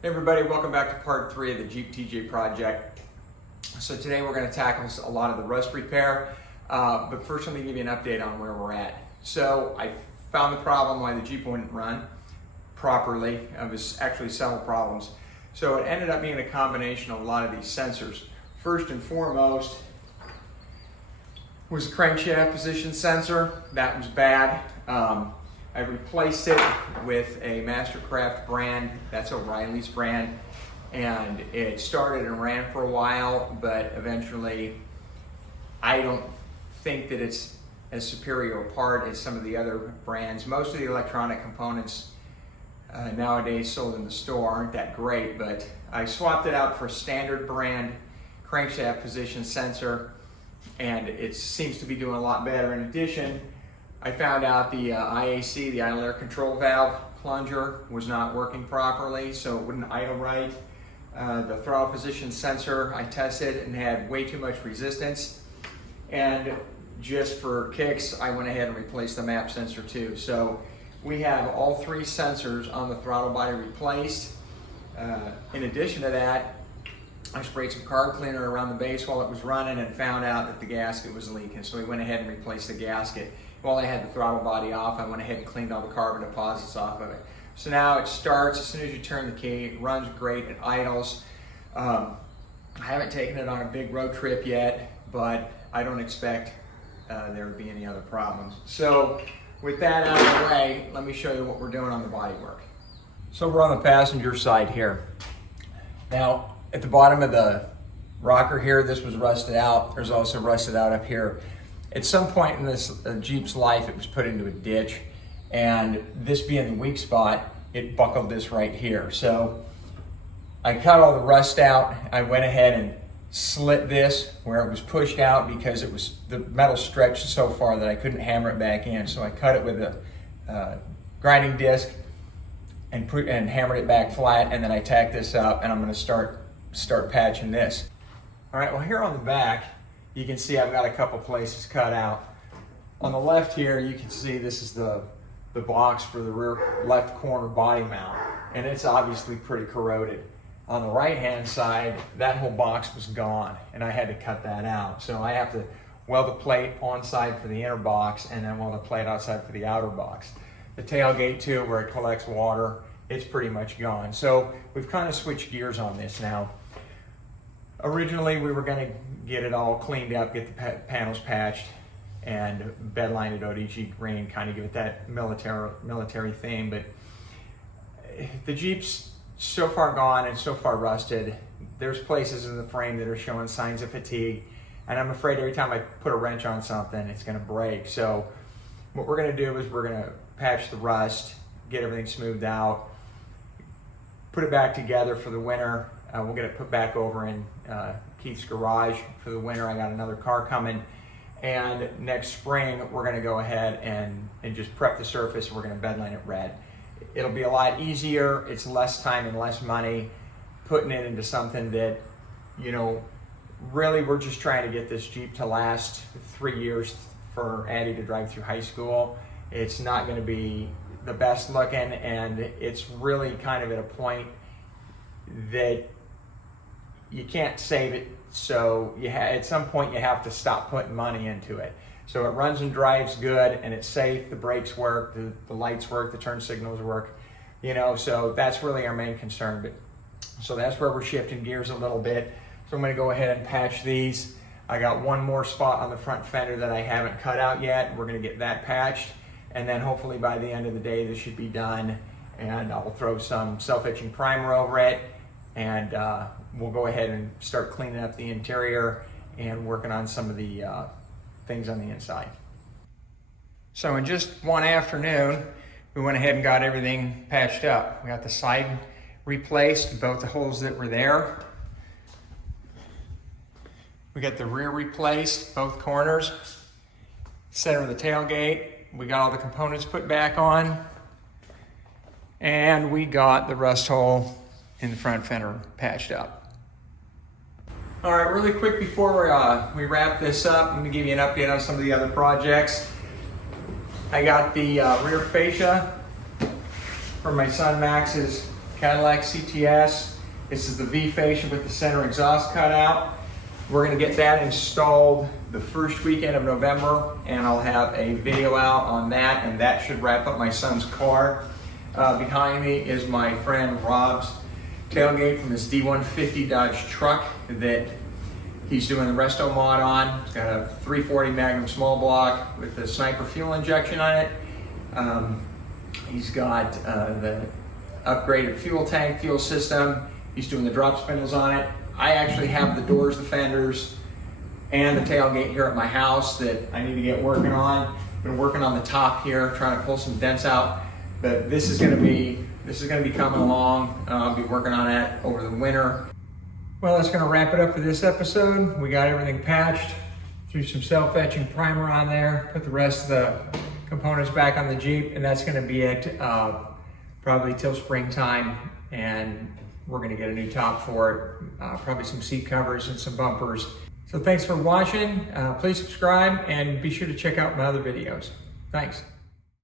Hey everybody, welcome back to part 3 of the Jeep TJ project. So today we're going to tackle a lot of the rust repair, but first let me give you an update on where we're at. So I found the problem why the Jeep wouldn't run properly. It was actually several problems. So it ended up being a combination of a lot of these sensors. First and foremost was the crankshaft position sensor. That was bad. I replaced it with a Mastercraft brand, that's O'Reilly's brand, and it started and ran for a while, but eventually I don't think that it's as superior a part as some of the other brands. Most of the electronic components nowadays sold in the store aren't that great, but I swapped it out for a standard brand crankshaft position sensor, and it seems to be doing a lot better. In addition, I found out the IAC, the idle air control valve plunger, was not working properly, so it wouldn't idle right. The throttle position sensor I tested and had way too much resistance. And just for kicks, I went ahead and replaced the map sensor too. So we have all 3 sensors on the throttle body replaced. In addition to that, I sprayed some carb cleaner around the base while it was running and found out that the gasket was leaking. So we went ahead and replaced the gasket. While I had the throttle body off, I went ahead and cleaned all the carbon deposits off of it. So now it starts as soon as you turn the key, it runs great, it idles. I haven't taken it on a big road trip yet, but I don't expect there would be any other problems. So with that out of the way, let me show you what we're doing on the bodywork. So we're on the passenger side here. Now, at the bottom of the rocker here, this was rusted out. There's also rusted out up here. At some point in this Jeep's life, it was put into a ditch, and this being the weak spot, it buckled this right here. So I cut all the rust out. I went ahead and slit this where it was pushed out because it was, the metal stretched so far that I couldn't hammer it back in. So I cut it with a grinding disc and hammered it back flat, and then I tacked this up, and I'm going to start patching this. All right, well, here on the back, you can see I've got a couple places cut out. On the left here, you can see this is the box for the rear left corner body mount, and it's obviously pretty corroded. On the right-hand side, that whole box was gone, and I had to cut that out. So I have to weld the plate on side for the inner box, and then weld the plate outside for the outer box. The tailgate too, where it collects water, it's pretty much gone. So we've kind of switched gears on this now. Originally, we were going to get it all cleaned up, get the panels patched, and bedline it ODG green, kind of give it that military theme. But the Jeep's so far gone and so far rusted. There's places in the frame that are showing signs of fatigue, and I'm afraid every time I put a wrench on something, it's going to break. So what we're going to do is we're going to patch the rust, get everything smoothed out, put it back together for the winter. We'll get it put back over in Keith's garage for the winter. I got another car coming, and next spring we're going to go ahead and just prep the surface. We're going to bedline it red. It'll be a lot easier. It's less time and less money putting it into something that, you know, really we're just trying to get this Jeep to last 3 years for Addie to drive through high school. It's not going to be the best looking, and it's really kind of at a point that you can't save it, so at some point you have to stop putting money into it. So it runs and drives good, and it's safe, the brakes work, the lights work, the turn signals work, you know, so that's really our main concern. But so that's where we're shifting gears a little bit. So I'm going to go ahead and patch these. I got one more spot on the front fender that I haven't cut out yet. We're going to get that patched, and then hopefully by the end of the day this should be done, and I'll throw some self-etching primer over it, and we'll go ahead and start cleaning up the interior and working on some of the things on the inside. So in just one afternoon, we went ahead and got everything patched up. We got the side replaced, both the holes that were there. We got the rear replaced, both corners. Center of the tailgate, we got all the components put back on. And we got the rust hole in the front fender patched up. All right, really quick before we wrap this up, I'm gonna give you an update on some of the other projects. I got the rear fascia for my son Max's Cadillac CTS. This is the V fascia with the center exhaust cutout. We're gonna get that installed the first weekend of November, and I'll have a video out on that, and that should wrap up my son's car. Behind me is my friend Rob's tailgate from this D150 Dodge truck that he's doing the resto mod on. It's got a 340 Magnum small block with the Sniper fuel injection on it. He's got the upgraded fuel tank, fuel system. He's doing the drop spindles on it. I actually have the doors, the fenders, and the tailgate here at my house that I need to get working on. Been working on the top here, trying to pull some dents out. But this is going to be coming along. I'll be working on that over the winter. Well, that's going to wrap it up for this episode. We got everything patched, threw some self-etching primer on there, put the rest of the components back on the Jeep, and that's going to be it probably till springtime. And we're going to get a new top for it, probably some seat covers and some bumpers. So thanks for watching. Please subscribe and be sure to check out my other videos. Thanks.